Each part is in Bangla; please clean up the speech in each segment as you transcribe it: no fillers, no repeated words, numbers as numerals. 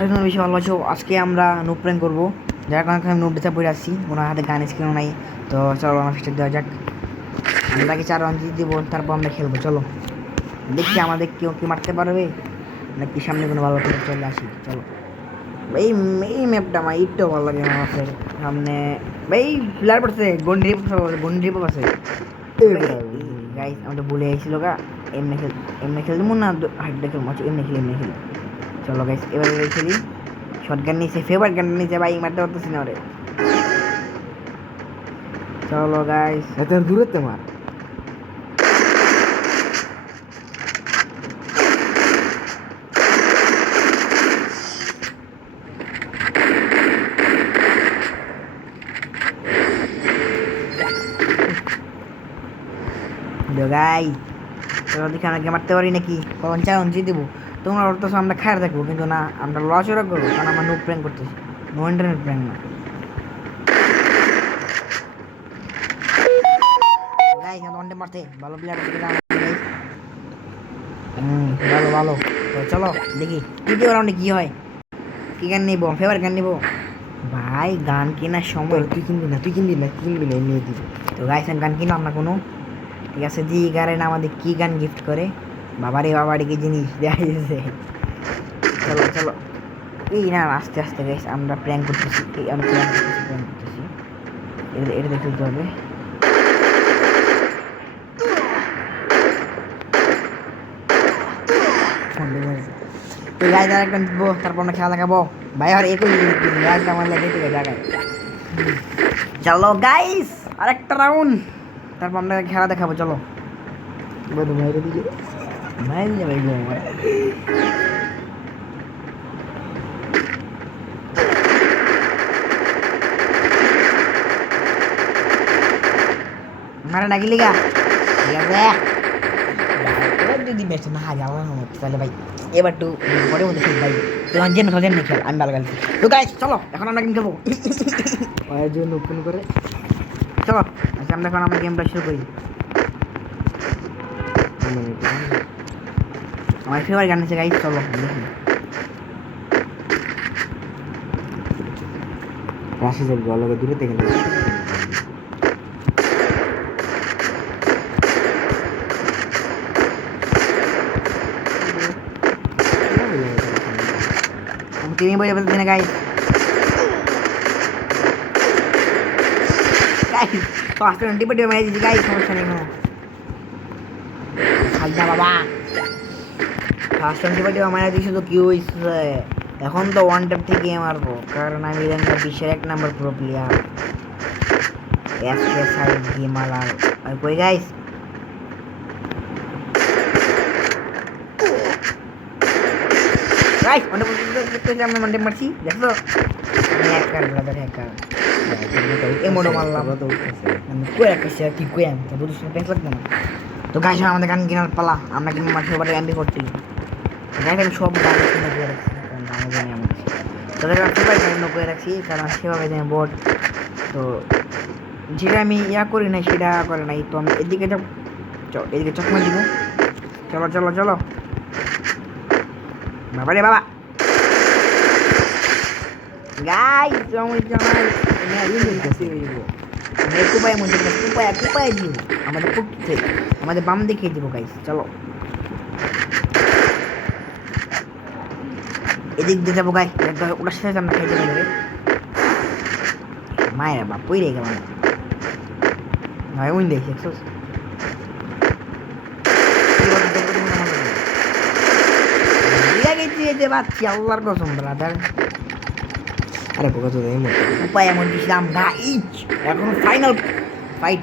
বেশি ভালো আছো। আজকে আমরা নুব প্র্যাঙ্ক করবো, যার কারণে আমি নুব ডিসা পড়ে আসছি। ওনার হাতে গান স্ক্রিনও নাই। তো চলো আমার ফেস্টে দেওয়া যাক। আমরা কি 4 রান জিতে দিব, তারপর আমরা খেলবো। চলো দেখি আমাদের কেউ কি মারতে পারবে নাকি সামনে কোনো ভালো প্লেয়ার চলে আসি। চলো ভাই, এই ম্যাপটা আমার একটু ভালো লাগে। আমার সামনে ভাই প্লেয়ার পড়ছে, গন্ডি আছে। গাইস আমাদের বলে আইছিল গা এমনি খেলতে মন না, হাইট খেলবো। এমনি খেলি। চলো গাইস এবার খেলি। শটগান নিচে, ফেভারিট গান নিচে ভাই, মারতে পারতেছি না ওরে। চলো গাইস, এত দূরত্ব মার। গাই চলো দেখি আমরা কি মারতে পারি নাকি। কখন চাই অঞ্চি দেবো। তোমরা ওর তো আমরা খায়ার থাকবো, কিন্তু না, আমরা লস ওরা করবো, কারণ আমরা নো প্র্যাঙ্ক করতেছি। নো ইন্টারনেট প্র্যাঙ্ক না গাইস। ওয়ানডে মারতে ভালো প্লেয়ার আছে গাইস। ভালো ভালো। তো চলো দেখি তৃতীয় রাউন্ডে কি হয়। কি গান নিবো? ফেভারিট গান নিবো ভাই। গান কেনার সময় তুই কিনবি না, এমনি দিবি। তো গাইস আমি গান কিনলাম না কোনো। ঠিক আছে, দি গারেন আমাদের কি গান গিফট করে। বাবারে কি জিনিস দেওয়া যাচ্ছে। চলো চলো, এই না আস্তে আস্তে গাইস আমরা প্র্যাঙ্ক করতেছি। আমরা প্র্যাঙ্ক করতেছি। এটা দেখতে হবে। তো গাইস আর একটা দিব, তারপর আমরা খেলা দেখাবো ভাই। আর একই গাইস আমার লাগে ঠিক আছে জায়গায়। চলো গাইস আরেকটা রাউন্ড, তারপর আমরা খেলা দেখাবো। চলো বলো মাইরে দিকে ভাই ভাই মারা নাকি লিগা। ঠিক আছে, এবার যদি ম্যাচ না হারি আমার মতো, তাহলে ভাই এবার একটু পরে মধ্যে খেল ভাই। তোমার জেন খেল না খেল, আমি ভালো খেলছি। তো গাইস চলো এখন আমরা গেম খেলবো। পায়ের জন্য ওপেন করে। চলো আচ্ছা আমরা এখন আমরা গেমটা শুরু করি। আমার ফেভারিট গান আছে গাইস, চলো দেখি। রাশি যাবি অলগে দূরে থেকে গেলে টিমে বসে বলতে না গাইস। গাইস তো আজকে টিপে মেরে দিচ্ছি গাইস, সমস্যা নেই কোনো। খালদা বাবা ফার্স্ট টিপে মেরে দিচ্ছি তো কি হয়েছে। এখন তো ওয়ান ট্যাপ থেকে মারবো, কারণ আমি বিশ্বের 1 number pro player. S K side gamer. আর কই গাইস গাইস মানে বলতে আমরা মন্ডে মারছি, দেখো হ্যাকার ব্রাদার হ্যাকার। এমোডো মারলাম তো উঠতেছে। আমি কই রাখছি কি কই আমি তো বুঝছ না, টেন্স লাগবে না। তো গাইস আমাদের গান কেনার পালা। আমরা কিন্তু মাঠে ওভারে এমবি করতে গাইস আমি সব গান কিনে দিয়ে রাখছি, কারণ গান জানি আমি তাদের আমি সবাই গান করে রাখছি, কারণ সেভাবে জানি বোর্ড। তো যেটা আমি ইয়া করি না সেটা করে নাই। তো আমি এদিকে যাব, এদিকে চকমা দিব। চলো চলো চলো বাবা রে বাবা। গাইস জমই জমাই কুপায় মধ্যে কুপায় দিব। আমাদের পুটছে, আমাদের বাম দিকে দিব গাইস। চলো এদিক দিয়ে যাবো গাইস, ওটার সাথে আমরা খাইতে পারবে। মায়ের বাপ পই রে গেলাম ভাই, উইন দেখছি একশো। পাচ্ছি আল্লাহর কসম ব্রাদার। আরে বোকা তো দেয় মতো উপায় এমন দিছিলাম গাইস। এখন ফাইনাল ফাইট,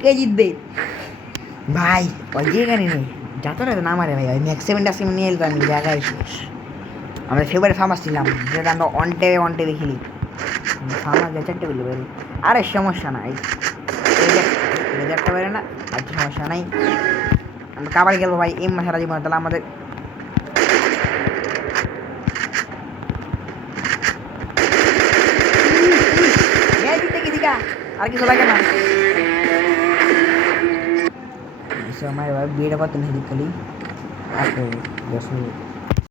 কে জিতবে ভাই। ওই যেখানে নেই যাতো না না মারে ভাই, ওই ম্যাক্স 7 নিয়ে এলো আমি জায়গায় শেষ। আমরা ফেভারিট ফার্মাস ছিলাম, যেটা আমরা ওয়ান টেবে খেলি। ফার্মাস যা 4টে বলি বলি, আরে সমস্যা নাই, একটা বেরো না, আচ্ছা সমস্যা নাই। আমরা কাবাডি খেলবো ভাই এম সারা জীবন। তাহলে আমাদের আর কিছু লাগে না। আমার বিয়েটা করতে না খালি আর 10 মিনিট